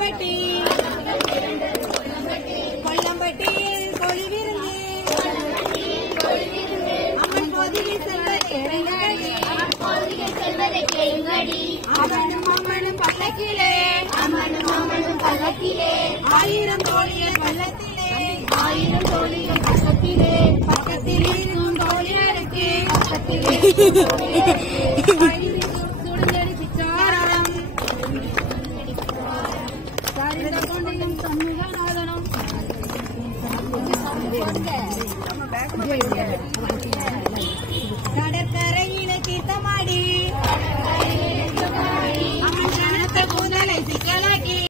கொல்லம்பட்டி கொல்லம்பட்டியில் கோழி விருந்து அம்மன் கோதியில் செல்வதை கேளுங்கடி அவனும் அம்மனும் பல்லக்கிலே ஆயிரம் தோழியர் பள்ளத்திலே பக்கத்தில் இருக்கும் தோழியருக்கு சுடுங்கடி பிச்சாரம் சரிந்த கொண்டையும் சண்முகநாதனும்